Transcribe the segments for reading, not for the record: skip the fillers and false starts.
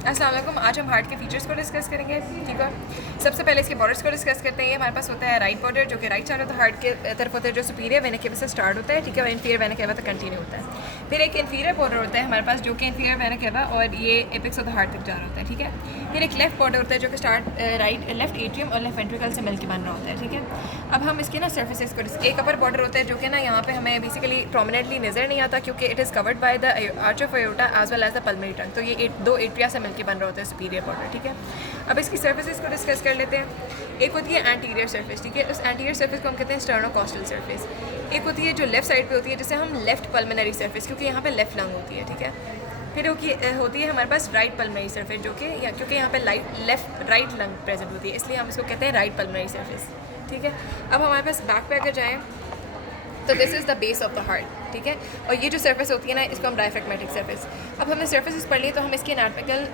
अस्सलाम वालेकुम। आज हम हार्ट के फीचर्स को डिस्कस करेंगे, ठीक है। सबसे पहले इसके बॉर्डर्स को डिस्कस करते हैं। हमारे पास होता है राइट बॉर्डर, जो कि राइट साइड होता है हार्ट के तरफ होता है, जो सुपीरियर वेना केवा से स्टार्ट होता है, ठीक है, और इंफीरियर वेना केवा तक कंटिन्यू होता है। फिर एक इंफीरियर बॉर्डर होता है हमारे पास, जो कि इंफीरियर वेना केवा और ये एपिक्स ऑफ द हार्ट तक जा रहा होता है, ठीक है। फिर एक लेफ्ट बॉर्डर होता है, जो कि स्टार्ट लेफ्ट एट्रियम और लेफ्ट वेंट्रिकल से मिलकर बन रहा होता है, ठीक है। अब हम इसके ना सर्फेसेस को एक अपर बॉर्डर होता है, जो कि ना यहाँ पे हमें बेसिकली प्रोमिनेंटली नजर नहीं आता, क्योंकि it is covered by the arch of aorta as well as the pulmonary trunk. तो ये दो एट्रिया से मिलकर बन रहा होता है सुपीरियर बॉर्डर, ठीक है। अब इसकी सर्फेसेस को डिस्कस कर लेते हैं। एक होती है एंटीरियर सर्फेस, ठीक है। उस एंटीरियर सर्फेस को हम कहते हैं स्टर्नोकॉस्टल सर्फेस। एक होती है जो लेफ्ट साइड पे होती है, जिसे हम लेफ्ट पल्मोनरी सर्फेस, क्योंकि यहाँ पे लेफ्ट लंग होती है, ठीक है। फिर होती है हमारे पास राइट पल्मोनरी सर्फेस, जो कि क्योंकि यहाँ पे राइट लंग प्रेजेंट होती है, इसलिए हम इसको कहते हैं राइट पल्मोनरी सर्फेस, ठीक है। अब हमारे पास बैक पे अगर जाएँ तो this is the base of the heart, ठीक है। और ये जो सर्फेस होती है ना, इसको हम डायफ्रैग्मेटिक सर्फेस। अब हमने सर्फेसिस पढ़ लिए, तो हम इसकी एनाटॉमिकल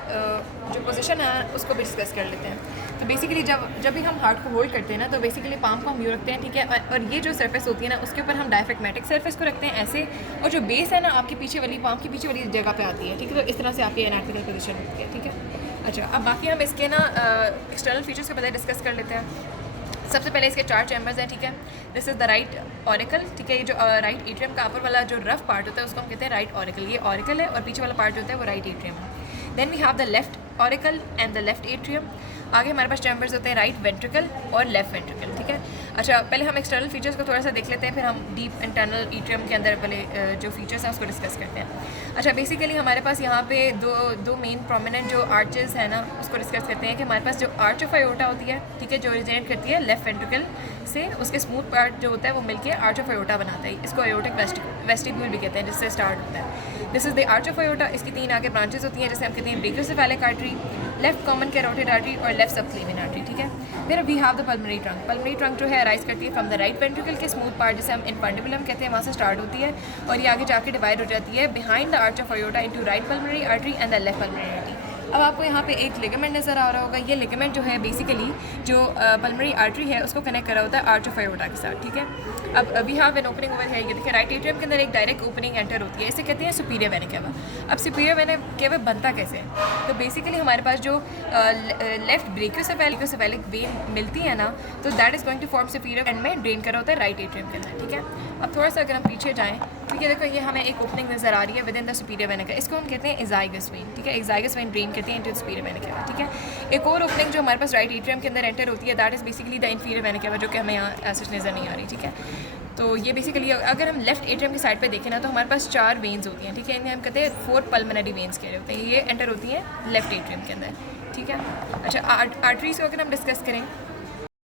जो पोजीशन है उसको भी डिस्कस कर लेते हैं। तो बेसिकली जब भी हम हार्ट को होल्ड करते हैं ना, तो बेसिकली पाम को हम यूँ रखते हैं, ठीक है। और ये जो सर्फेस होती है ना, उसके ऊपर हम डायफ्रैग्मेटिक सर्फेस को रखते हैं ऐसे, और जो बेस है ना आपकी पीछे वाली पाम की पीछे वाली जगह पे आती है, ठीक है। तो इस तरह से आपकी एनाटॉमिकल पोजीशन होती है, ठीक है। अच्छा, अब बाकी हम इसके ना एक्सटर्नल फीचर्स के पहले डिस्कस कर लेते हैं। सबसे पहले इसके 4 चैम्बर्स हैं, ठीक है। This is the right auricle, ठीक है। ये जो राइट एट्रियम का अपर वाला जो रफ पार्ट होता है उसको हम कहते हैं राइट ऑरिकल। ये ऑरिकल है, और पीछे वाला पार्ट जो होता है वो राइट एट्रियम है। Then we have the left auricle and the left atrium. आगे हमारे पास चैम्बर्स होते हैं राइट वेंट्रिकल और लेफ्ट वेंट्रिकल, ठीक है। अच्छा, पहले हम एक्सटर्नल फीचर्स को थोड़ा सा देख लेते हैं, फिर हम डीप इंटरनल एट्रियम के अंदर वाले जो फीचर्स हैं उसको डिस्कस करते हैं। अच्छा, बेसिकली हमारे पास यहाँ पे दो मेन प्रोमिनेंट जो आर्चेस हैं ना, उसको डिस्कस करते हैं कि हमारे पास जो आर्च ऑफ अयोर्टा होती है, ठीक है, जो ओरिजिनेट करती है लेफ्ट वेंट्रिकल से, उसके स्मूथ पार्ट जो होता है वो मिलके आर्च ऑफ अयोर्टा बनाता है। इसको अयोर्टिक वेस्टिब्यूल भी कहते हैं, जिससे स्टार्ट होता है। This is the arch of aorta. इसकी 3 आगे ब्रांचेस होती हैं, जैसे हम कहते हैं brachiocephalic artery, left common carotid artery और लेफ्ट सबक्लेवियन आर्टरी, ठीक है। फिर we have the pulmonary trunk. Pulmonary trunk जो है राइज करती है फ्रॉम द राइट वेंट्रिकल के स्मूथ पार्ट, जिसे हम इनफंडिबुलम कहते हैं, वहाँ से स्टार्ट होती है, और ये आगे जाके डिवाइड हो जाती है behind the arch of aorta into right pulmonary artery and the left pulmonary artery. अब आपको यहाँ पे एक लिगामेंट नज़र आ रहा होगा। ये लिगामेंट जो है बेसिकली जो पल्मोनरी आर्टरी है उसको कनेक्ट करा होता है आर्च ऑफ अयोर्टा के साथ, ठीक है। अब we have an opening over है, ये देखिए राइट एट्रियम के अंदर एक डायरेक्ट ओपनिंग एंटर होती है, इसे कहते हैं सुपीरियर वेना केवा। अब सुपीरियर वेना केवा बनता कैसे है? तो बेसिकली हमारे पास जो लेफ्ट ब्रेकियोसेफेलिक वेन मिलती है ना, तो that is going to form superior end में ड्रेन करा होता है राइट एट्रियम के अंदर, ठीक है। अब थोड़ा सा अगर हम पीछे जाएँ तो ये देखो, ये हमें एक ओपनिंग नज़र आ रही है with in the superior vena cava, इसको हम कहते हैं एजाइगस वेन, ठीक है। एजाइगस वेन ड्रेन करते हैं इनटू सुपीरियर वेना केवा, ठीक है। एक और ओपनिंग जो हमारे पास राइट एट्रियम के अंदर एंटर होती है, that is basically the inferior vena cava, जो कि हमें यहाँ ऐसे नज़र नहीं आ रही, ठीक है। तो ये बेसिकली अगर हम लेफ्ट एट्रियम की साइड पे देखें ना, तो हमारे पास 4 वेन्स होती हैं, ठीक है। इन्हें हम कहते हैं 4 पल्मोनरी वेन्स कह रहे होते हैं। ये एंटर होती हैं लेफ्ट एट्रियम के अंदर, ठीक है। अच्छा, आर्टरीज को अगर हम डिस्कस करें